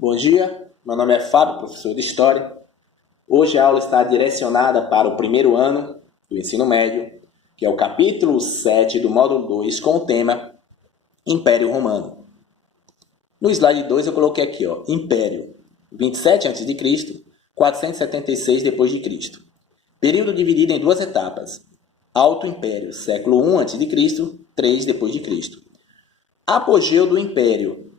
Bom dia, meu nome é Fábio, professor de História. Hoje a aula está direcionada para o primeiro ano do ensino médio, que é o capítulo 7 do módulo 2, com o tema Império Romano. No slide 2 eu coloquei aqui, Império, 27 a.C., 476 d.C. Período dividido em duas etapas. Alto Império, século I a.C., 3 d.C. Apogeu do Império,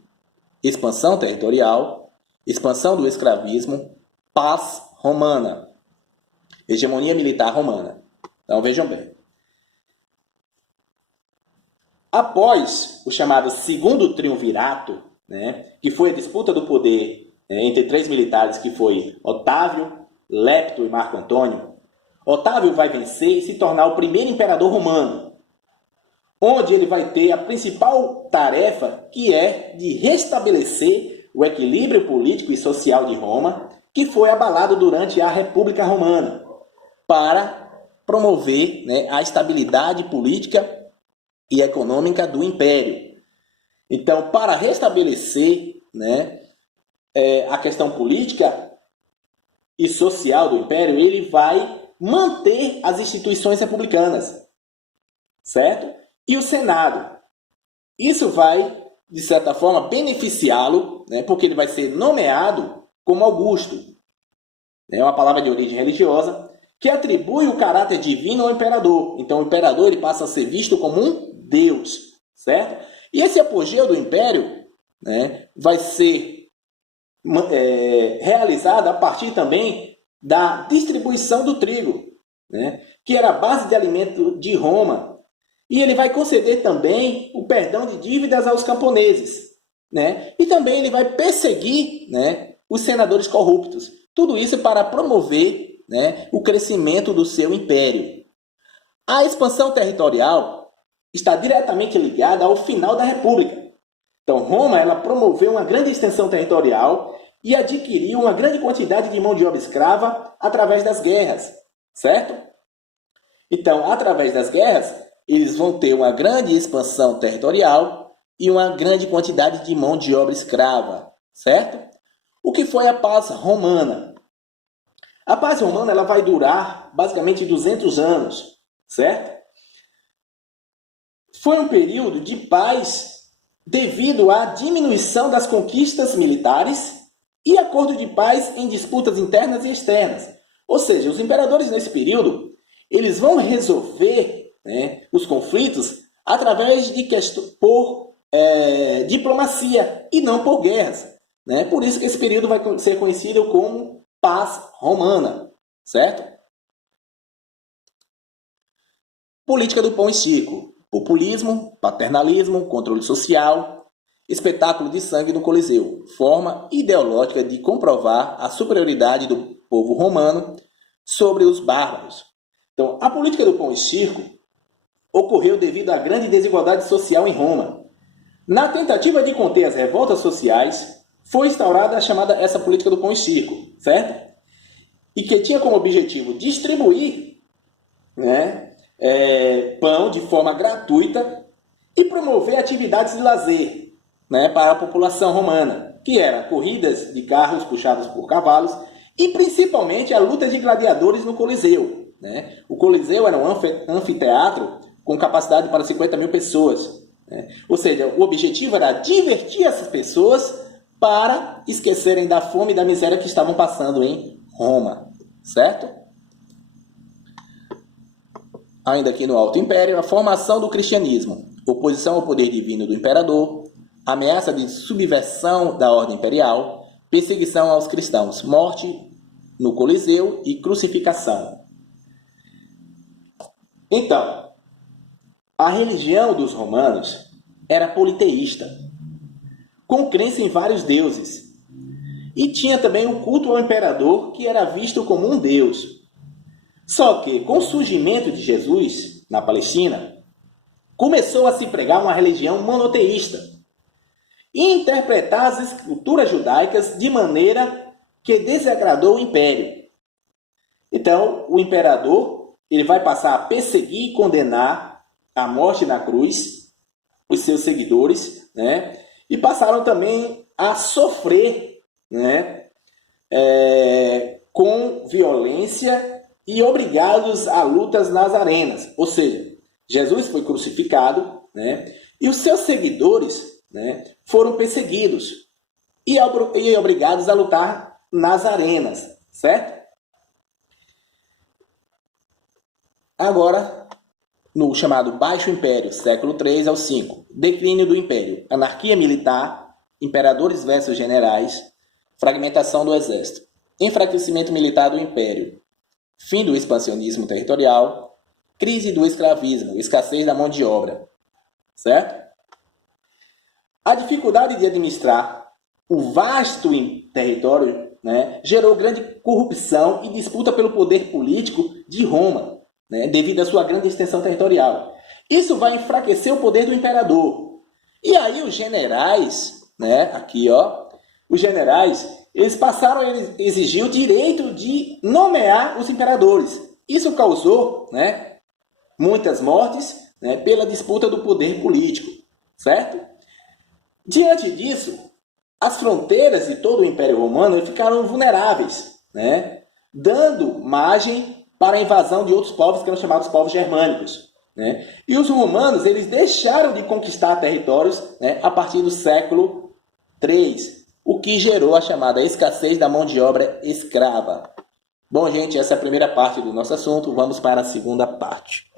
expansão territorial, expansão do escravismo, paz romana, hegemonia militar romana. Então vejam bem. Após o chamado Segundo Triunvirato, que foi a disputa do poder entre três militares, que foi Otávio, Lepto e Marco Antônio, Otávio vai vencer e se tornar o primeiro imperador romano, onde ele vai ter a principal tarefa, que é de restabelecer o equilíbrio político e social de Roma, que foi abalado durante a República Romana, para promover a estabilidade política e econômica do Império. Então, para restabelecer a questão política e social do Império, ele vai manter as instituições republicanas, certo? E o Senado. Isso vai, de certa forma, beneficiá-lo, porque ele vai ser nomeado como Augusto. É uma palavra de origem religiosa que atribui o caráter divino ao imperador. Então, o imperador ele passa a ser visto como um Deus, certo? E esse apogeu do Império vai ser realizado a partir também da distribuição do trigo, que era a base de alimento de Roma. E ele vai conceder também o perdão de dívidas aos camponeses. E também ele vai perseguir os senadores corruptos. Tudo isso para promover o crescimento do seu império. A expansão territorial está diretamente ligada ao final da República. Então, Roma ela promoveu uma grande extensão territorial e adquiriu uma grande quantidade de mão de obra escrava através das guerras, certo? Então, através das guerras, eles vão ter uma grande expansão territorial e uma grande quantidade de mão de obra escrava, certo? O que foi a paz romana? A paz romana ela vai durar basicamente 200 anos, certo? Foi um período de paz devido à diminuição das conquistas militares e acordo de paz em disputas internas e externas. Ou seja, os imperadores nesse período eles vão resolver os conflitos através de por diplomacia e não por guerras. Por isso que esse período vai ser conhecido como paz romana, certo? Política do pão e circo. Populismo, paternalismo, controle social, espetáculo de sangue no Coliseu. Forma ideológica de comprovar a superioridade do povo romano sobre os bárbaros. Então, a política do pão e circo ocorreu devido à grande desigualdade social em Roma. Na tentativa de conter as revoltas sociais, foi instaurada essa política do pão e circo, certo? E que tinha como objetivo distribuir pão de forma gratuita e promover atividades de lazer para a população romana, que eram corridas de carros puxados por cavalos e principalmente a luta de gladiadores no Coliseu. O Coliseu era um anfiteatro com capacidade para 50 mil pessoas. Ou seja, o objetivo era divertir essas pessoas para esquecerem da fome e da miséria que estavam passando em Roma, certo? Ainda aqui no Alto Império, a formação do cristianismo, oposição ao poder divino do imperador, ameaça de subversão da ordem imperial, perseguição aos cristãos, morte no Coliseu e crucificação. Então, a religião dos romanos era politeísta, com crença em vários deuses. E tinha também o culto ao imperador, que era visto como um deus. Só que, com o surgimento de Jesus na Palestina, começou a se pregar uma religião monoteísta e interpretar as escrituras judaicas de maneira que desagradou o império. Então, o imperador ele vai passar a perseguir e condenar à morte na cruz os seus seguidores, e passaram também a sofrer né, com violência e obrigados a lutas nas arenas. Ou seja, Jesus foi crucificado, né, e os seus seguidores, né, foram perseguidos e obrigados a lutar nas arenas, certo? Agora, no chamado Baixo Império, século III ao V, declínio do Império, anarquia militar, imperadores versus generais, fragmentação do exército, enfraquecimento militar do Império, fim do expansionismo territorial, crise do escravismo, escassez da mão de obra, certo? A dificuldade de administrar o vasto território, né, gerou grande corrupção e disputa pelo poder político de Roma, né, devido à sua grande extensão territorial. Isso vai enfraquecer o poder do imperador. E aí os generais, né, aqui ó, os generais, eles passaram a exigir o direito de nomear os imperadores. Isso causou, né, muitas mortes, né, pela disputa do poder político, certo? Diante disso, as fronteiras de todo o Império Romano ficaram vulneráveis, né, dando margem para a invasão de outros povos que eram chamados povos germânicos, né? E os romanos eles deixaram de conquistar territórios, né, a partir do século III, o que gerou a chamada escassez da mão de obra escrava. Bom, gente, essa é a primeira parte do nosso assunto. Vamos para a segunda parte.